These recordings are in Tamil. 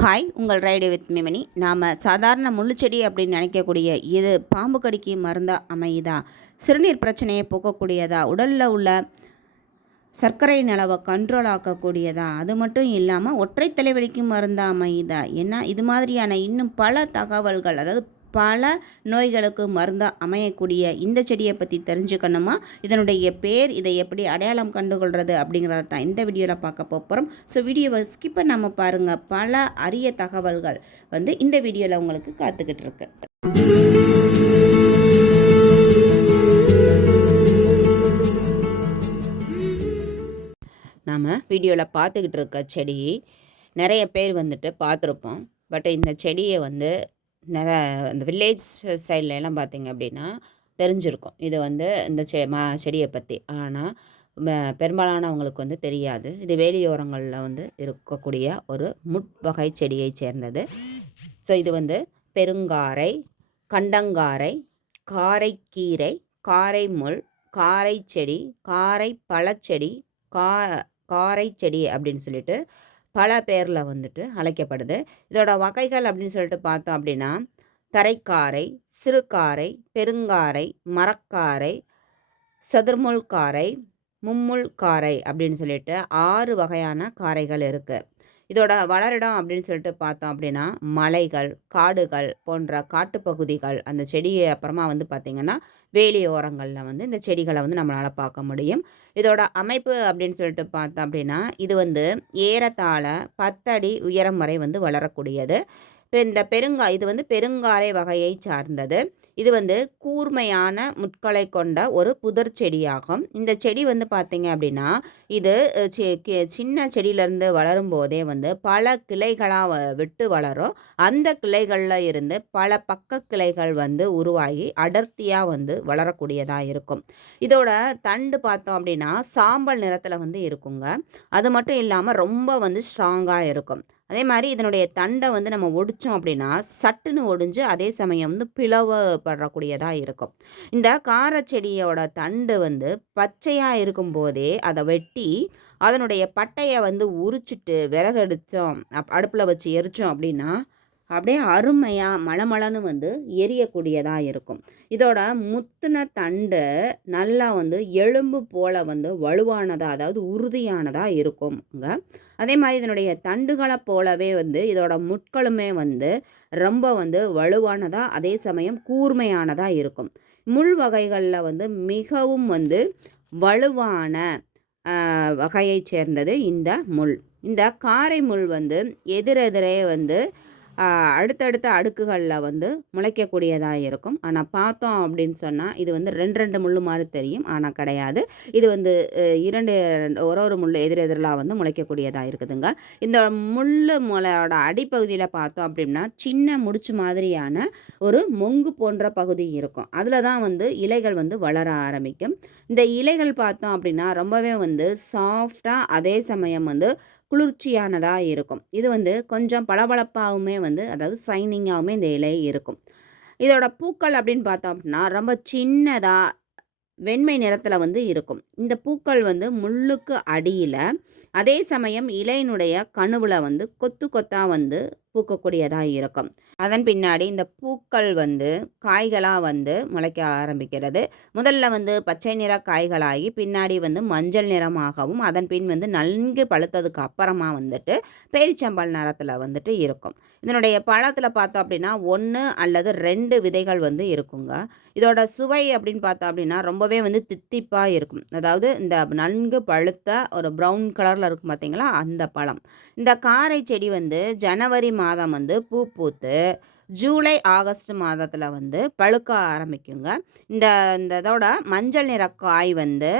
ஹாய் உங்கள் ரைடு வித் மிமினி நாம் சாதாரண முள்ளுச்செடி அப்படின்னு நினைக்கக்கூடிய இது பாம்பு கடிக்கு மருந்தாக அமையுதா? சிறுநீர் பிரச்சனையை போக்கக்கூடியதா? உடலில் உள்ள சர்க்கரை நிலவை கண்ட்ரோல் ஆக்கக்கூடியதா? அது மட்டும் இல்லாமல் ஒற்றை தலைவலிக்கு மருந்தாக அமையுதா? ஏன்னா இது மாதிரியான இன்னும் பல தகவல்கள் அதாவது பல நோய்களுக்கு மருந்தாக அமையக்கூடிய இந்த செடியை பற்றி தெரிஞ்சுக்கணுமா? இதனுடைய பேர் இதை எப்படி அடையாளம் கண்டுகொள்கிறது அப்படிங்கிறத தான் இந்த வீடியோவில் பார்க்க போகிறோம் ஸோ வீடியோவை ஸ்கிப் பண்ணாமல் பாருங்கள் பல அரிய தகவல்கள் வந்து இந்த வீடியோவில் உங்களுக்கு காத்துக்கிட்டு இருக்கு. நாம் வீடியோவில் பார்த்துக்கிட்டு இருக்க செடி நிறைய பேர் வந்துட்டு பார்த்துருப்போம். பட் இந்த செடியை வந்து நிற இந்த வில்லேஜ் ஸ்டைலில் எல்லாம் பார்த்தீங்க அப்படின்னா தெரிஞ்சிருக்கும். இது வந்து இந்த செ மா செடியை பற்றி ஆனால் பெரும்பாலானவங்களுக்கு வந்து தெரியாது. இது வேலியோரங்களில் வந்து இருக்கக்கூடிய ஒரு முட்வகை செடியை சேர்ந்தது. ஸோ இது வந்து பெருங்காரை கண்டங்காரை காரைக்கீரை காரை முள் காரை செடி காரை பழச்செடி கா காரை செடி அப்படின்னு சொல்லிட்டு பல பேரில் வந்துட்டு அழைக்கப்படுது. இதோட வகைகள் அப்படின்னு சொல்லிட்டு பார்த்தோம் அப்படின்னா தரைக்காரை சிறுகாரை பெருங்காரை மரக்காரை சதுர்முள் காரை மும்முள் காரை அப்படின்னு சொல்லிட்டு ஆறு வகையான காரைகள் இருக்குது இதோட வளரிடம் அப்படின்னு சொல்லிட்டு பார்த்தோம் அப்படின்னா மலைகள் காடுகள் போன்ற காட்டுப்பகுதிகள் அந்த செடியை அப்புறமா வந்து பார்த்திங்கன்னா வேலி ஓரங்களில் வந்து இந்த செடிகளை வந்து நம்மளால் பார்க்க முடியும். இதோட அமைப்பு அப்படின்னு சொல்லிட்டு பார்த்தோம் அப்படின்னா இது வந்து ஏறத்தாழ பத்தடி உயரம் வரை வந்து வளரக்கூடியது. இந்த பெருங்கா இது வந்து பெருங்காரை வகையை சார்ந்தது. இது வந்து கூர்மையான முட்களை கொண்ட ஒரு புதர் செடியாகும். இந்த செடி வந்து பார்த்திங்க அப்படின்னா இது சின்ன செடியிலேருந்து வளரும் போதே வந்து பல கிளைகளாக விட்டு வளரும். அந்த கிளைகளில் இருந்து பல பக்க கிளைகள் வந்து உருவாகி அடர்த்தியாக வந்து வளரக்கூடியதாக இருக்கும். இதோட தண்டு பார்த்தோம் அப்படின்னா சாம்பல் நிறத்தில் வந்து இருக்குங்க. அது மட்டும் இல்லாமல் ரொம்ப வந்து ஸ்ட்ராங்காக இருக்கும். அதே மாதிரி இதனுடைய தண்டை வந்து நம்ம ஒடித்தோம் அப்படின்னா சட்டுன்னு ஒடிஞ்சு அதே சமயம் வந்து பிளவப்படக்கூடியதாக இருக்கும். இந்த கார செடியோட தண்டு வந்து பச்சையாக இருக்கும்போதே அதை வெட்டி அதனுடைய பட்டையை வந்து உரிச்சிட்டு விறகெடுத்தோம் அப் அடுப்பில் வச்சு எரித்தோம் அப்படின்னா அப்படியே அருமையாக மலமலன்னு வந்து எரியக்கூடியதாக இருக்கும். இதோட முத்தின தண்டு நல்லா வந்து எலும்பு போல் வந்து வலுவானதாக அதாவது உறுதியானதாக இருக்குங்க. அதே மாதிரி இதனுடைய தண்டுகளை போலவே வந்து இதோட முட்களுமே வந்து ரொம்ப வந்து வலுவானதாக அதே சமயம் கூர்மையானதாக இருக்கும். முள் வகைகளில் வந்து மிகவும் வந்து வலுவான வகையைச் சேர்ந்தது இந்த முள். இந்த காரை முள் வந்து எதிரெதிரே வந்து அடுத்தடுத்த அடுக்குகளில் வந்து முளைக்கக்கூடியதாக இருக்கும். ஆனால் பார்த்தோம் அப்படின்னு சொன்னால் இது வந்து ரெண்டு ரெண்டு முள் மாதிரி தெரியும். ஆனால் கிடையாது. இது வந்து இரண்டு ஒரு ஒரு முள் எதிர் எதிரெலாம் வந்து முளைக்கக்கூடியதாக இருக்குதுங்க. இந்த முள் முளையோட அடிப்பகுதியில் பார்த்தோம் அப்படின்னா சின்ன முடிச்சு மாதிரியான ஒரு மொங்கு போன்ற பகுதி இருக்கும். அதில் தான் வந்து இலைகள் வந்து வளர ஆரம்பிக்கும். இந்த இலைகள் பார்த்தோம் அப்படின்னா ரொம்பவே வந்து சாஃப்டாக அதே சமயம் வந்து குளிர்ச்சியானதாக இருக்கும். இது வந்து கொஞ்சம் பளபளப்பாகவுமே வந்து அதாவது சைனிங்காகவுமே இந்த இலை இருக்கும். இதோட பூக்கள் அப்படின்னு பார்த்தோம் அப்படின்னா ரொம்ப சின்னதாக வெண்மை நிறத்தில் வந்து இருக்கும். இந்த பூக்கள் வந்து முள்ளுக்கு அடியில் அதே சமயம் இலையினுடைய கணுவில் வந்து கொத்து கொத்தாக வந்து பூக்கக்கூடியதாக இருக்கும். அதன் பின்னாடி இந்த பூக்கள் வந்து காய்களாக வந்து முளைக்க ஆரம்பிக்கிறது. முதல்ல வந்து பச்சை நிற காய்களாகி பின்னாடி வந்து மஞ்சள் நிறமாகவும் அதன் பின் வந்து நன்கு பழுத்ததுக்கு அப்புறமா வந்துட்டு பேரிச்சம்பல் நிறத்தில் வந்துட்டு இருக்கும். இதனுடைய பழத்தில் பார்த்தோம் அப்படின்னா ஒன்று அல்லது ரெண்டு விதைகள் வந்து இருக்குங்க. இதோட சுவை அப்படின்னு பார்த்தோம் அப்படின்னா ரொம்பவே வந்து தித்திப்பாக இருக்கும். அதாவது இந்த நன்கு பழுத்த ஒரு ப்ரௌன் கலரில் இருக்கும் பார்த்தீங்களா அந்த பழம். இந்த காரை செடி வந்து ஜனவரி மாதம் வந்து பூ பூத்து ஜூலை ஆகஸ்ட் மாதத்தில் வந்து பழுக்க ஆரம்பிக்குங்க. இந்த இந்த இதோட மஞ்சள் நிற காய் வந்து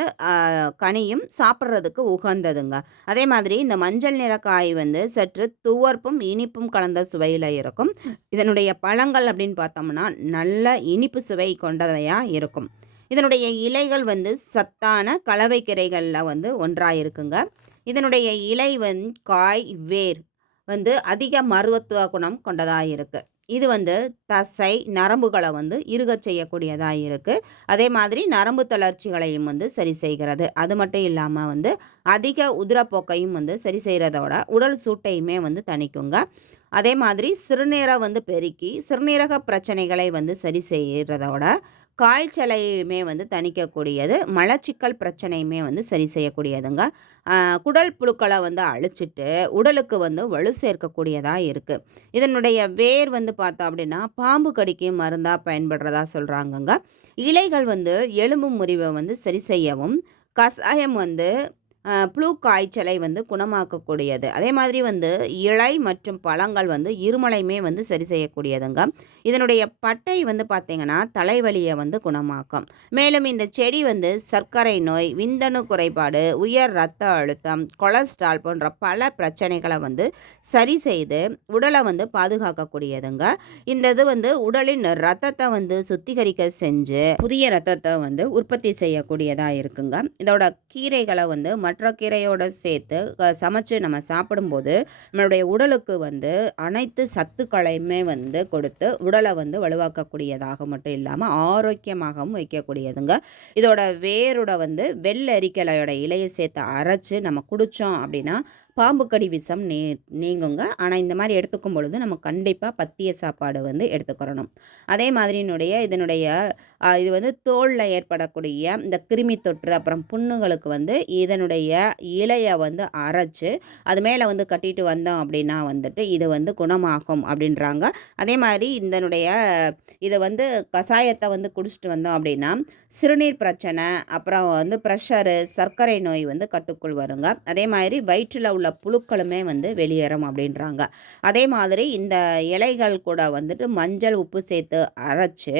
கனியும் சாப்பிட்றதுக்கு உகந்ததுங்க. அதே மாதிரி இந்த மஞ்சள் நிற காய் வந்து சற்று துவர்ப்பும் இனிப்பும் கலந்த சுவையில் இருக்கும். இதனுடைய பழங்கள் அப்படின்னு பார்த்தோம்னா நல்ல இனிப்பு சுவை கொண்டதையாக இருக்கும். இதனுடைய இலைகள் வந்து சத்தான கலவை வந்து ஒன்றாக இருக்குங்க இதனுடைய இலை வந் காய் வேர் வந்து அதிக மருத்துவ குணம் கொண்டதாக இருக்குது இது வந்து தசை நரம்புகளை வந்து இறுகச் செய்யக்கூடியதாக இருக்குது அதே மாதிரி நரம்பு தளர்ச்சிகளையும் வந்து சரி செய்கிறது. அது மட்டும் இல்லாமல் வந்து அதிக உதிரப்போக்கையும் வந்து சரி செய்கிறதோட உடல் சூட்டையுமே வந்து தணிக்குங்க. அதே மாதிரி சிறுநீரை வந்து பெருக்கி சிறுநீரக பிரச்சனைகளை வந்து சரி செய்கிறதோட காய்ச்சலையுமே வந்து தணிக்கக்கூடியது மலச்சிக்கல் பிரச்சனையுமே வந்து சரி செய்யக்கூடியதுங்க. குடல் புழுக்களை வந்து அழிச்சிட்டு உடலுக்கு வந்து வலு சேர்க்கக்கூடியதாக இருக்குது இதனுடைய வேர் வந்து பார்த்தோம் அப்படின்னா பாம்பு கடிக்கும் மருந்தாக பயன்படுறதா சொல்கிறாங்கங்க இலைகள் வந்து எலும்பு முறிவை வந்து சரி செய்யவும் கஷாயம் வந்து புழு காய்ச்சலை வந்து குணமாக்கக்கூடியது. அதே மாதிரி வந்து இலை மற்றும் பழங்கள் வந்து இருமலையுமே வந்து சரி செய்யக்கூடியதுங்க. இதனுடைய பட்டை வந்து பார்த்திங்கன்னா தலைவலியை வந்து குணமாக்கும். மேலும் இந்த செடி வந்து சர்க்கரை நோய் விந்தணு குறைபாடு உயர் ரத்த அழுத்தம் கொலஸ்ட்ரால் போன்ற பல பிரச்சனைகளை வந்து சரி செய்து உடலை வந்து பாதுகாக்கக்கூடியதுங்க. இந்த இது வந்து உடலின் ரத்தத்தை வந்து சுத்திகரிக்க செஞ்சு புதிய ரத்தத்தை வந்து உற்பத்தி செய்யக்கூடியதாக இருக்குங்க. இதோட கீரைகளை வந்து மற்ற கீரையோட சேர்த்து சமைச்சு நம்ம சாப்பிடும்போது நம்மளுடைய உடலுக்கு வந்து அனைத்து சத்துக்களையுமே வந்து கொடுத்து உடலை வந்து வலுவாக்கக்கூடியதாக மட்டும் இல்லாமல் ஆரோக்கியமாகவும் வைக்கக்கூடியதுங்க. இதோட வேரோட வந்து வெள்ளரிக்கலையோட இலையை சேர்த்து அரைச்சி நம்ம குடித்தோம் அப்படின்னா பாம்பு கடி விஷம் நீ நீங்குங்க. ஆனால் இந்த மாதிரி எடுத்துக்கும் பொழுது நம்ம கண்டிப்பாக பத்திய சாப்பாடு வந்து எடுத்துக்கிறணும். அதே மாதிரினுடைய இதனுடைய இது வந்து தோலில் ஏற்படக்கூடிய இந்த கிருமி தொற்று அப்புறம் புண்ணுகளுக்கு வந்து இதனுடைய இலையை வந்து அரைச்சி அது மேலே வந்து கட்டிட்டு வந்தோம் அப்படின்னா வந்துட்டு இது வந்து குணமாகும் அப்படின்றாங்க. அதே மாதிரி இதனுடைய இதை வந்து கஷாயத்தை வந்து குடிச்சிட்டு வந்தோம் அப்படின்னா சிறுநீர் பிரச்சனை அப்புறம் வந்து ப்ரெஷரு சர்க்கரை நோய் வந்து கட்டுக்குள் வருங்க. அதே மாதிரி வயிற்றில் உள்ள புழுக்களுமே வந்து வெளியேறும் அப்படின்றாங்க. அதே மாதிரி இந்த இலைகள் கூட வந்துட்டு மஞ்சள் உப்பு சேர்த்து அரைச்சி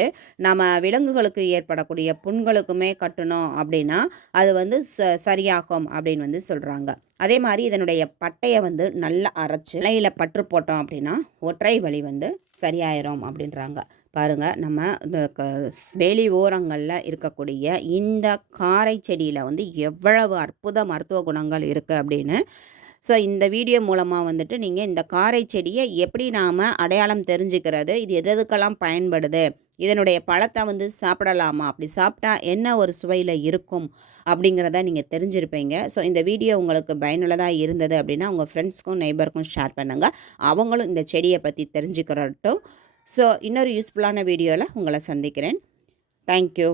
நம்ம விலங்குகளுக்கு ஏற்படக்கூடிய புண்களுக்குமே கட்டணும் அப்படின்னா அது வந்து ச சரியாகும். அப்படின்னு வந்து சொல்கிறாங்க அதே மாதிரி இதனுடைய பட்டையை வந்து நல்லா அரைச்சி இலையில் பற்று போட்டோம் அப்படின்னா ஒற்றை வலி வந்து சரியாயிரும் அப்படின்றாங்க. பாருங்கள் நம்ம இந்த க வேலி ஓரங்களில் இருக்கக்கூடிய இந்த காரை செடியில் வந்து எவ்வளவு அற்புத மருத்துவ குணங்கள் இருக்குது அப்படின்னு. ஸோ இந்த வீடியோ மூலமாக வந்துட்டு நீங்கள் இந்த காரை செடியை எப்படி நாம் அடையாளம் தெரிஞ்சுக்கிறது இது எது எதுக்கெல்லாம் பயன்படுது இதனுடைய பழத்தை வந்து சாப்பிடலாமா? அப்படி சாப்பிட்டா என்ன ஒரு சுவையில் இருக்கும்? அப்படிங்கிறத நீங்கள் தெரிஞ்சிருப்பீங்க. ஸோ இந்த வீடியோ உங்களுக்கு பயனுள்ளதாக இருந்தது அப்படின்னா உங்கள் ஃப்ரெண்ட்ஸ்க்கும் நெய்பருக்கும் ஷேர் பண்ணுங்கள் அவங்களும் இந்த செடியை பற்றி தெரிஞ்சுக்கிறட்டும். ஸோ இன்னொரு யூஸ்ஃபுல்லான வீடியோவில் உங்களை சந்திக்கிறேன். தேங்க்யூ